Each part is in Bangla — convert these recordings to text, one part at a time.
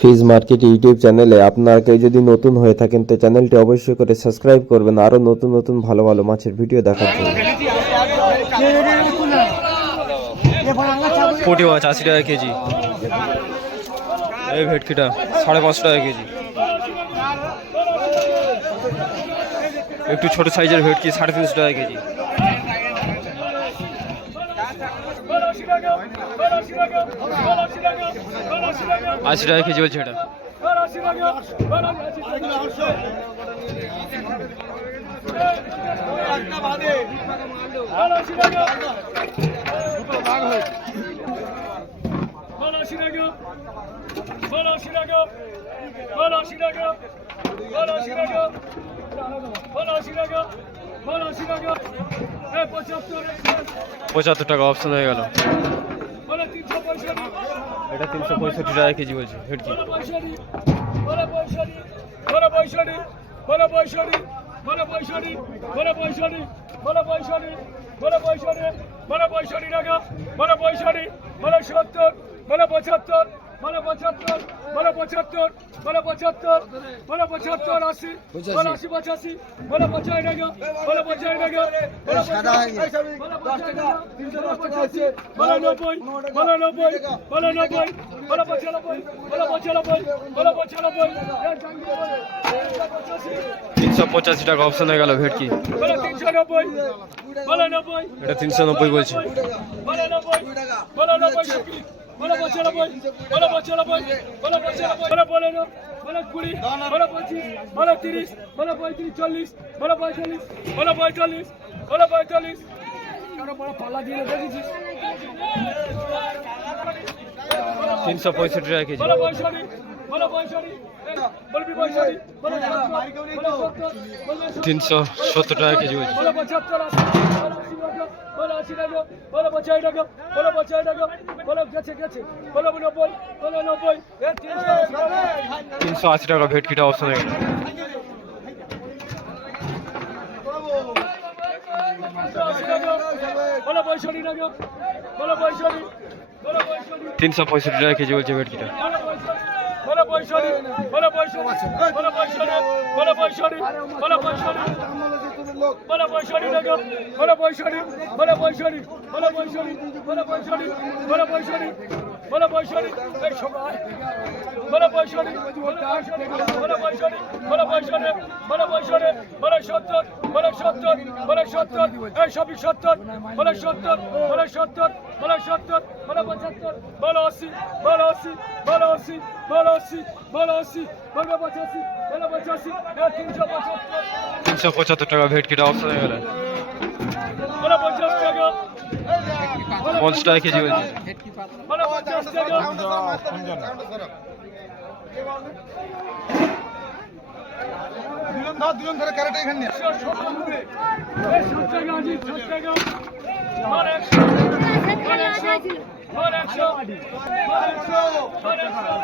ফিজ মার্কেট ইউটিউব চ্যানেলে আপনারা কেউ যদি নতুন হয়ে থাকেন, তো চ্যানেলটি অবশ্যই করে সাবস্ক্রাইব করবেন। আরও নতুন নতুন, ভালো ভালো মাছের ভিডিও দেখার জন্য। পুঁটি মাছ, আশি টাকা কেজি। এই ভেটকিটা, সাড়ে পাঁচশো টাকা কেজি। একটু ছোট সাইজের ভেটকি, সাড়ে তিনশো টাকা কেজি। আশি টাকা কেজি বলছে এটা। পঁচাত্তর টাকা। অপশন হয়ে গেল। এটা তিনশো পঁয়ষট্টি টাকা কেজি বলছে ভেটকি সত্তর মানে পঁচাত্তর মানে পঁচাত্তর মানে পঁচাত্তর মানে পঁচাত্তর মানে পঁচাত্তর আশি মানে আশি পঁচাশি মানে পঁচাশি টাকা মানে পঁচাশি টাকা মানে নব্বই মানে নব্বই মানে নব্বই মানে পঁচানব্বই মানে পঁচানব্বই মানে পঁচানব্বই তিনশো পঁচাশি টাকা অপশন হয়ে গেল ভেটকি মানে তিনশো নব্বই মানে নব্বই এটা তিনশো নব্বই বলছে মানে নব্বই মানে নব্বই মানে পঁচানব্বই মানে পঁচানব্বই মানে পঁচানব্বই মানে পনেরো মানে কুড়ি মানে পঁচিশ মানে তিরিশ মানে পঁয়ত্রিশ চল্লিশ মানে পঁয়তাল্লিশ মানে পঁয়তাল্লিশ মানে পঁয়তাল্লিশ। পাল্লা দিয়ে দেখেছিস? তিনশো পঁয়ষট্টি টাকা কেজি। তিনশো সত্তর টাকা কেজি বলো তিনশো আশি টাকা। ভেটকিটা অপশন হয়ে তিনশো পঁয়ষট্টি টাকা কেজি বলছে ভেটকিটা পঁয়ষট্টি বলো পঁয়ষট্টি বলো পঁয়ষট্টি বলো পঁয়ষট্টি বলো পঁয়ষট্টি বলো পঁয়ষট্টি টাকা বলো পঁয়ষট্টি বলো পঁয়ষট্টি বলো পঁয়ষট্টি বলো পঁয়ষট্টি বলো সবাই। বলো পঁয়ষট্টি বলো পঁয়ষট্টি বলো পঁয়ষট্টি বলো পঁয়ষট্টি বলো পঁয়ষট্টি বলো সত্তর বলো সত্তর বলো সত্তর এই সবই সত্তর বলো সত্তর বলো সত্তর বলো সত্তর বলো পঁচাত্তর বলো আশি বলো আশি বলো আশি বলো আশি বলো আশি বলো পঁচাশি বলো পঁচাশি তিনশো পঁচাত্তর। তিনশো পঁচাত্তর টাকা ভেটকিটা অপশন হয়ে গেল। বলো পঞ্চাশ টাকা। পঞ্চাশ টাকা কেজি বলছে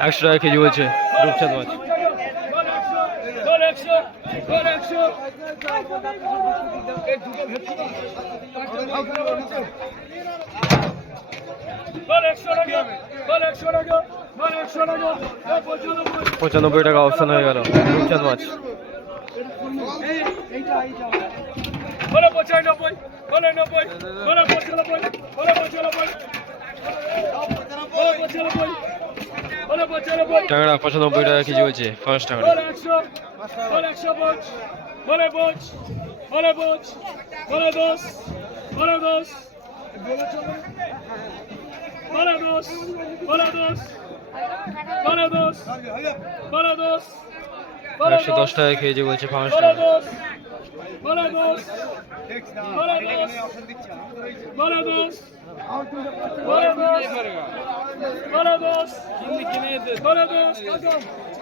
একশো, টাকা কেজি বলছে রূপচাঁদ মাছ। পঁচানব্বই। টাকা অপশন হয়ে গেল। রূপচাঁদ মাছ বলো পঁচানব্বই বলো নব্বই বলো পঁচানব্বই বলো পঁচানব্বই। বলো পঁচানব্বই টাকাটা পঁচানব্বই টাকা কেজি বলছে পাঁচ টাকা বলো একশো বলো একশো বোঝ বলো বোঝ বলো বোঝ বলো দশ বলো দশ বলো দশ বলো দশ বলো দশ বলো দশ বলো একশো দশ টাকা কেজি বলছে পাঁচ বলো টাকা দোষ বলো দোষ বলো দোষ বলো দোষ বলো দোষ বলো দোষ বলো দোষ এই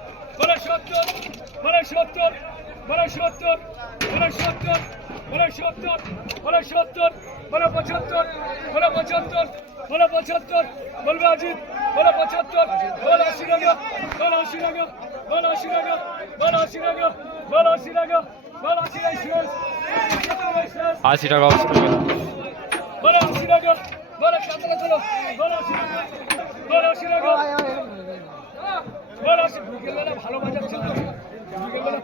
বলে সত্তর বলে সত্তর বলে সত্তর বলে পঁচাত্তর বলে পঁচাত্তর বলে পঁচাত্তর বলবে অজিত বলে পঁচাত্তর বলে আশি টাকা বলে আশি টাকা বলে আশি টাকা বলে আশি টাকা বলে আশি টাকা বলে আশি টাকা আশি টাকা হয়ে বলে আশি টাকা বলে আশি টাকা বলে আশি টাকা বলে আশি বিকেলবেলা ভালো বাজার ছিল।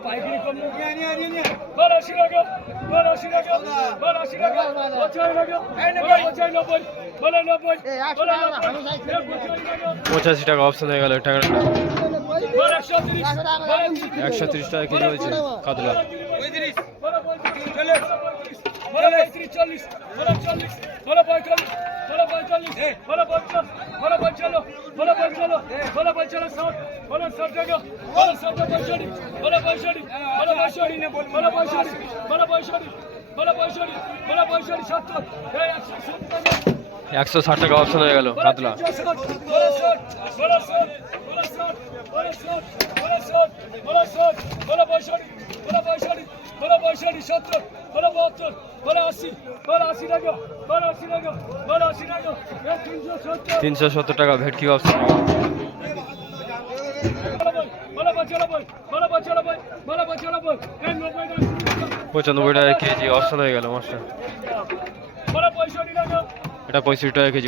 পাইকারি কম। বলে আশি টাকা বলে আশি টাকা বলে আশি টাকা পঁচাশি টাকা বলে পঁচাশি নব্বই বলে নব্বই বলে পঁচাশি টাকা। অপশন হয়ে গেল টাকা একশো তিরিশ বলে একশো তিরিশ। টাকা কেজি হয়েছে কাতলা। বলে পঁয়ত্রিশ চল্লিশ বলে চল্লিশ বলে পঁয়তাল্লিশ বলে পঁয়তাল্লিশ বলে পঞ্চাশ বলে পঞ্চান্ন বলে পঞ্চান্ন বলে পঞ্চান্ন ষাট বলে ষাট টাকা বলে ষাট পঁয়ষট্টি বলে পঁয়ষট্টি বলে পঁয়ষট্টি বলে পঁয়ষট্টি বলে পঁয়ষট্টি বলে পঁয়ষট্টি বলে পঁয়ষট্টি সত্তর একশো সত্তর একশো ষাট টাকা অপশন হয়ে গেল কাতলা তিনশো সত্তর। টাকা ভেটকি অপশন পঁচানব্বই টাকা কেজি অপশন হয়ে গেল মাছটা এটা পঁয়ষট্টি টাকা কেজি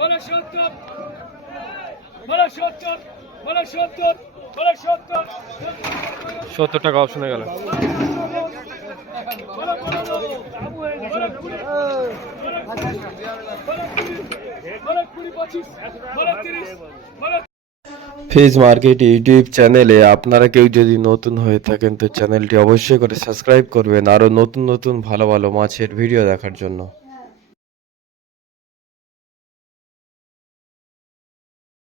বলে সত্তর সত্তর টাকা অপশনে গেল। ফেজ মার্কেট ইউটিউব চ্যানেলে আপনারা কেউ যদি নতুন হয়ে থাকেন তো চ্যানেলটি অবশ্যই করে সাবস্ক্রাইব করবেন। আরও নতুন নতুন ভালো ভালো মাছের ভিডিও দেখার জন্য।